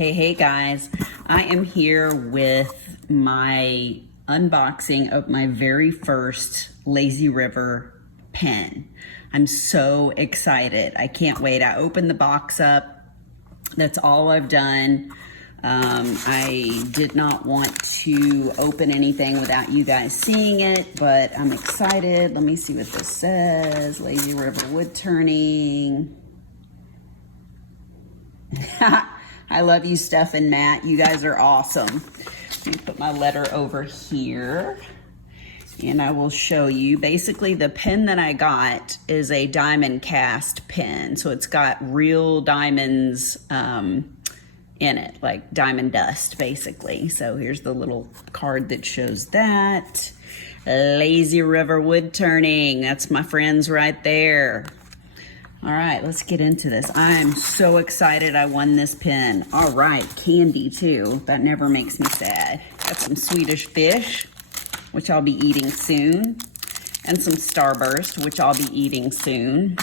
Hey guys, I am here with my unboxing of my very first Lazy River pen. I'm so excited. I can't wait. I opened the box up. That's all I've done. I did not want to open anything without you guys seeing it, but I'm excited. Let me see what this says. Lazy River wood turning. I love you, Steph and Matt. You guys are awesome. Let me put my letter over here and I will show you. Basically, the pen that I got is a diamond cast pen. So it's got real diamonds in it, like diamond dust, basically. So here's the little card that shows that. Lazy River wood turning. That's my friends right there. All right, let's get into this. I'm so excited I won this pen. All right, candy too. That never makes me sad. Got some Swedish fish, which I'll be eating soon. And some Starburst, which I'll be eating soon.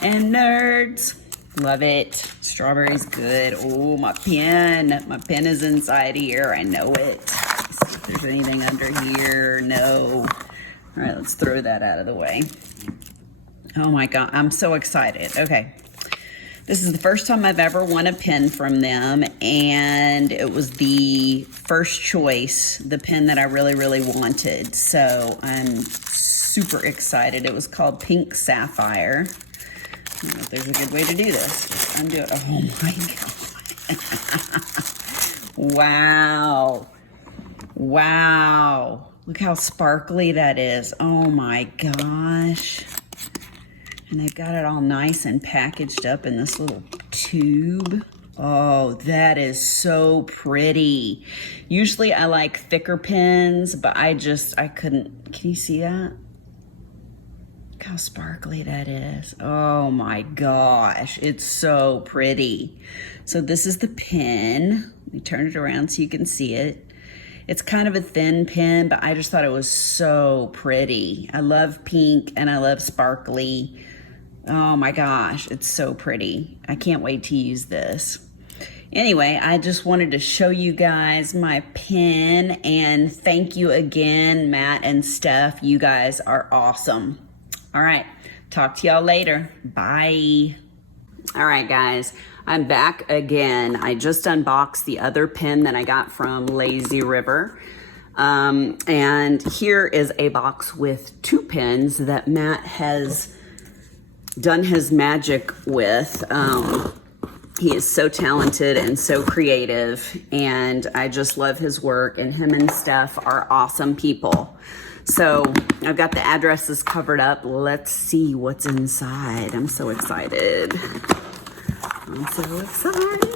And Nerds. Love it. Strawberry's good. Oh, my pen. My pen is inside here. I know it. Let's see if there's anything under here. No. All right, let's throw that out of the way. Oh my God, I'm so excited. Okay, this is the first time I've ever won a pen from them, and it was the first choice, the pen that I really, really wanted. So I'm super excited. It was called Pink Sapphire. I don't know if there's a good way to do this. I'm doing, oh my God. Wow. Wow. Look how sparkly that is. Oh my gosh. And they've got it all nice and packaged up in this little tube. Oh, that is so pretty. Usually I like thicker pens, but I couldn't. Can you see that? Look how sparkly that is. Oh my gosh, it's so pretty. So this is the pen. Let me turn it around so you can see it. It's kind of a thin pen, but I just thought it was so pretty. I love pink and I love sparkly. Oh my gosh, it's so pretty. I can't wait to use this. Anyway, I just wanted to show you guys my pen, and thank you again, Matt and Steph. You guys are awesome. All right, talk to y'all later. Bye. All right, guys, I'm back again. I just unboxed the other pen that I got from Lazy River. And here is a box with two pens that Matt has done his magic with. He is so talented and so creative, and I just love his work, and him and Steph are awesome people. So I've got the addresses covered up. Let's see what's inside. I'm so excited. I'm so excited.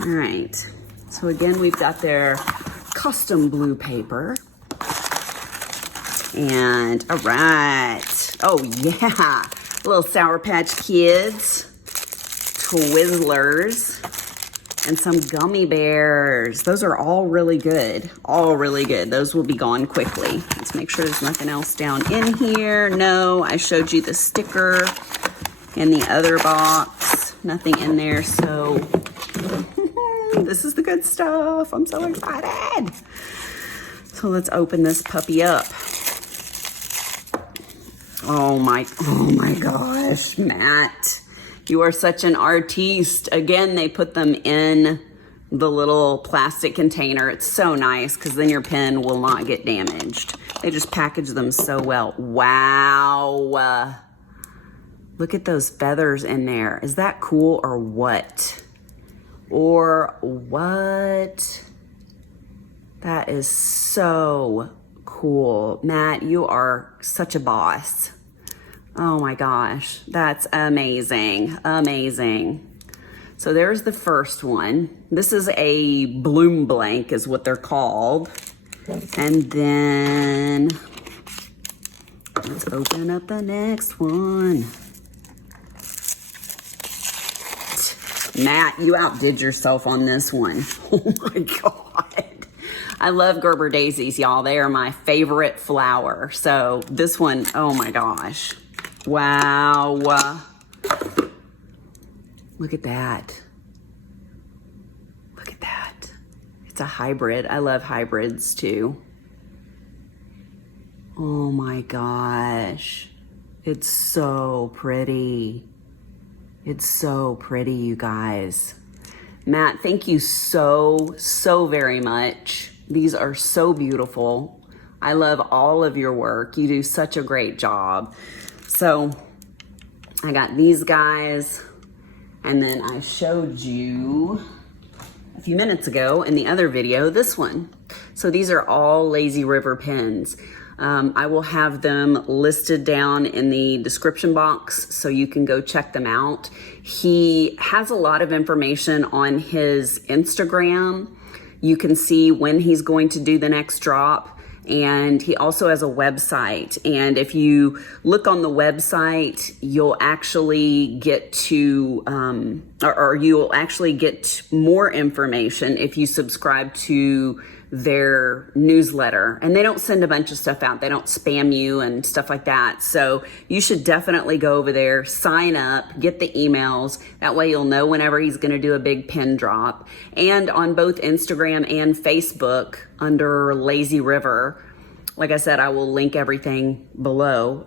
All right, so again, we've got their custom blue paper. And all right. Oh yeah, little Sour Patch Kids, Twizzlers, and some gummy bears. Those are all really good, all really good. Those will be gone quickly. Let's make sure there's nothing else down in here. No, I showed you the sticker in the other box. Nothing in there, so this is the good stuff. I'm so excited. So let's open this puppy up. Oh my gosh, Matt, you are such an artiste. Again, they put them in the little plastic container. It's so nice because then your pen will not get damaged. They just package them so well. Wow. Look at those feathers in there. Is that cool or what? Or what? That is so cool. Matt, you are such a boss. Oh my gosh, that's amazing, amazing. So there's the first one. This is a bloom blank is what they're called. And then let's open up the next one. Matt, you outdid yourself on this one. Oh my God. I love Gerber daisies, y'all. They are my favorite flower. So this one, oh my gosh. Wow. Look at that. It's a hybrid. I love hybrids too. Oh my gosh. It's so pretty. It's so pretty, you guys. Matt, thank you so very much. These are so beautiful. I love all of your work. You do such a great job. So I got these guys, and then I showed you a few minutes ago in the other video, this one. So these are all Lazy River pens. I will have them listed down in the description box so you can go check them out. He has a lot of information on his Instagram. You can see when he's going to do the next drop. And he also has a website. And if you look on the website, you'll actually get to, or you'll actually get more information if you subscribe to their newsletter. And they don't send a bunch of stuff out. They don't spam you and stuff like that. So you should definitely go over there, sign up, get the emails. That way you'll know whenever he's going to do a big pen drop. And on both Instagram and Facebook under Lazy River, like I said, I will link everything below.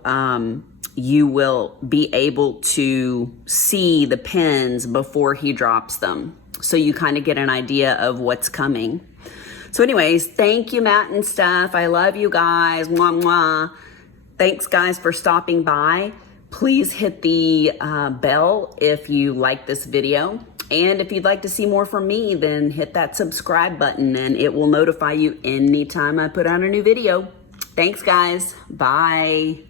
You will be able to see the pens before he drops them. So you kind of get an idea of what's coming. So anyways, thank you, Matt and Steph. I love you guys. Mwah, mwah. Thanks, guys, for stopping by. Please hit the bell if you like this video. And if you'd like to see more from me, then hit that subscribe button and it will notify you anytime I put out a new video. Thanks, guys. Bye.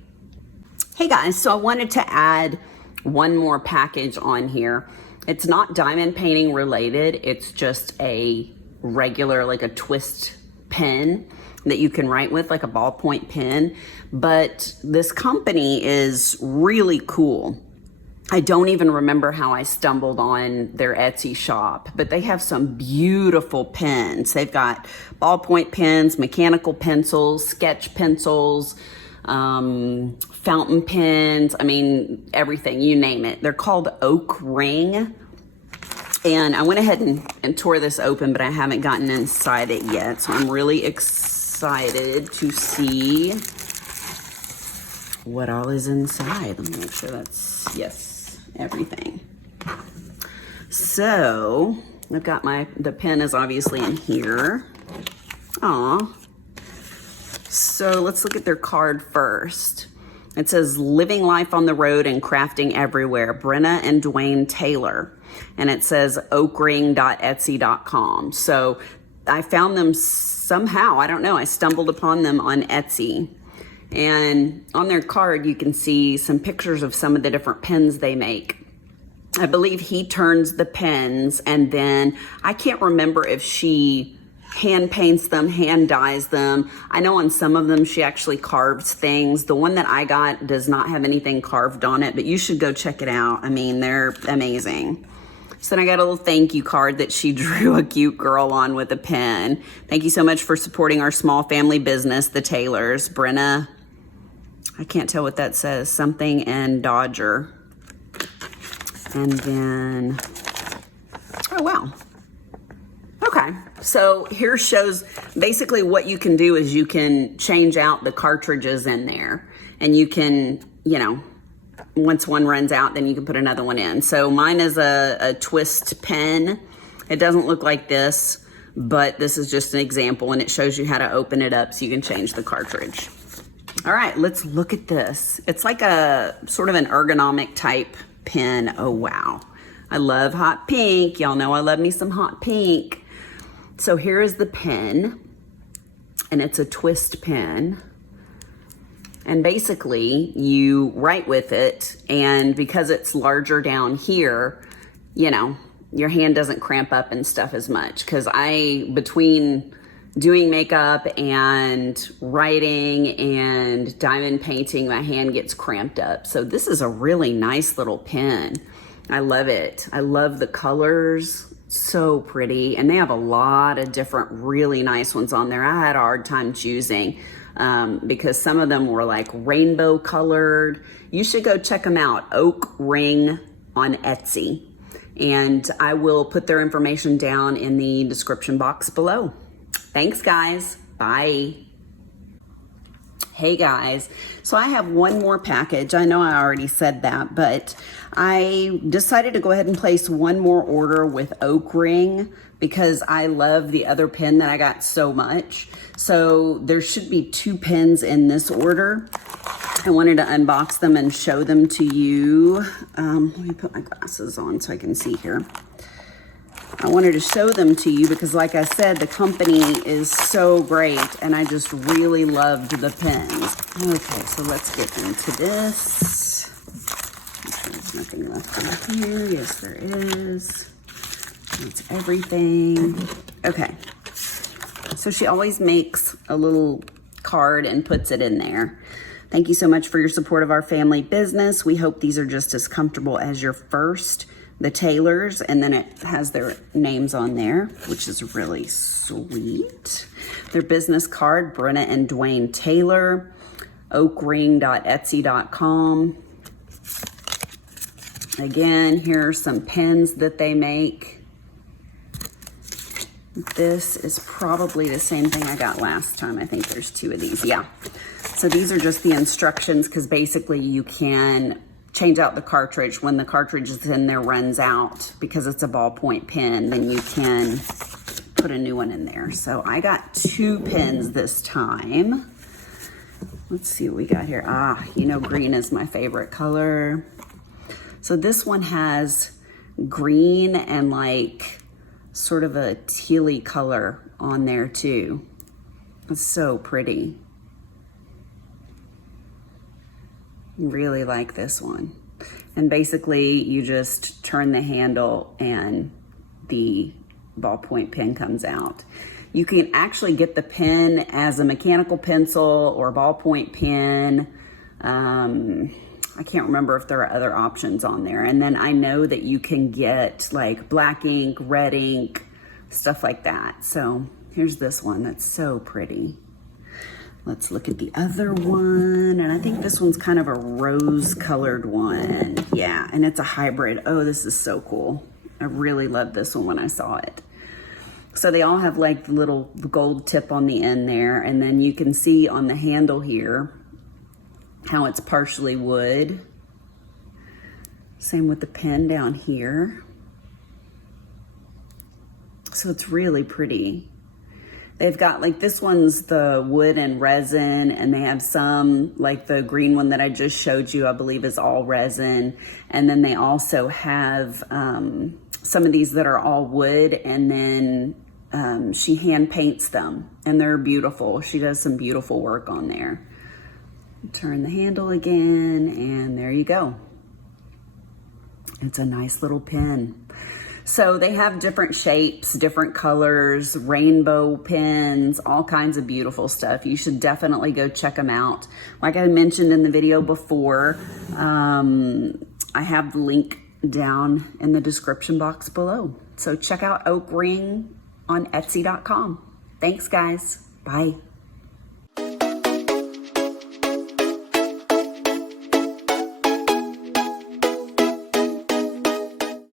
Hey, guys. So I wanted to add one more package on here. It's not diamond painting related. It's just a regular, like a twist pen that you can write with, like a ballpoint pen. But this company is really cool. I don't even remember how I stumbled on their Etsy shop, but they have some beautiful pens. They've got ballpoint pens, mechanical pencils, sketch pencils, fountain pens. I mean, everything, you name it. They're called Oakring. And I went ahead and tore this open, but I haven't gotten inside it yet. So I'm really excited to see what all is inside. Let me make sure that's, yes, everything. So I've got the pen is obviously in here. Aw. So let's look at their card first. It says, living life on the road and crafting everywhere, Brenna and Dwayne Taylor. And it says oakring.etsy.com. So I found them somehow, I don't know, I stumbled upon them on Etsy. And on their card, you can see some pictures of some of the different pens they make. I believe he turns the pens, and then I can't remember if she hand paints them, hand dyes them. I know on some of them she actually carves things. The one that I got does not have anything carved on it, but you should go check it out. I mean, they're amazing. So then I got a little thank you card that she drew a cute girl on with a pen. Thank you so much for supporting our small family business, the Taylors. Brenna, I can't tell what that says, something and Dodger. And then, oh wow. Okay, so here shows basically what you can do is you can change out the cartridges in there, and you can, you know, once one runs out, then you can put another one in. So mine is a twist pen. It doesn't look like this, but this is just an example, and it shows you how to open it up so you can change the cartridge. All right, let's look at this. It's like a sort of an ergonomic type pen. Oh, wow. I love hot pink. Y'all know I love me some hot pink. So here is the pen, and it's a twist pen. And basically you write with it, and because it's larger down here, you know, your hand doesn't cramp up and stuff as much. Because between doing makeup and writing and diamond painting, my hand gets cramped up. So this is a really nice little pen. I love it. I love the colors. So pretty. And they have a lot of different really nice ones on there. I had a hard time choosing because some of them were like rainbow colored. You should go check them out. Oakring on Etsy. And I will put their information down in the description box below. Thanks, guys. Bye. Hey guys, so I have one more package. I know I already said that, but I decided to go ahead and place one more order with Oakring because I love the other pen that I got so much. So there should be 2 pens in this order. I wanted to unbox them and show them to you. Let me put my glasses on so I can see here. I wanted to show them to you because, like I said, the company is so great and I just really loved the pens. Okay, so let's get into this. Make sure there's nothing left in here. Yes, there is. That's everything. Okay, so she always makes a little card and puts it in there. Thank you so much for your support of our family business. We hope these are just as comfortable as your first. The Taylors, and then it has their names on there, which is really sweet. Their business card, Brenna and Dwayne Taylor, oakring.etsy.com. Again, here are some pens that they make. This is probably the same thing I got last time. I think there's 2 of these, yeah. So these are just the instructions because basically you can change out the cartridge when the cartridge is in there runs out. Because it's a ballpoint pen, then you can put a new one in there. So I got 2 pens this time. Let's see what we got here. You know, green is my favorite color. So this one has green and like sort of a tealy color on there too. It's so pretty. Really like this one. And basically you just turn the handle and the ballpoint pen comes out. You can actually get the pen as a mechanical pencil or ballpoint pen. I can't remember if there are other options on there. And then I know that you can get like black ink, red ink, stuff like that. So here's this one that's so pretty. Let's look at the other one. And I think this one's kind of a rose colored one. Yeah, and it's a hybrid. Oh, this is so cool. I really loved this one when I saw it. So they all have like the little gold tip on the end there. And then you can see on the handle here how it's partially wood. Same with the pen down here. So it's really pretty. They've got like, this one's the wood and resin, and they have some, like the green one that I just showed you, I believe is all resin. And then they also have some of these that are all wood, and then she hand paints them and they're beautiful. She does some beautiful work on there. Turn the handle again, and there you go. It's a nice little pen. So they have different shapes, different colors, rainbow pens, all kinds of beautiful stuff. You should definitely go check them out. Like I mentioned in the video before, I have the link down in the description box below. So check out Oakring on Etsy.com. Thanks, guys. Bye.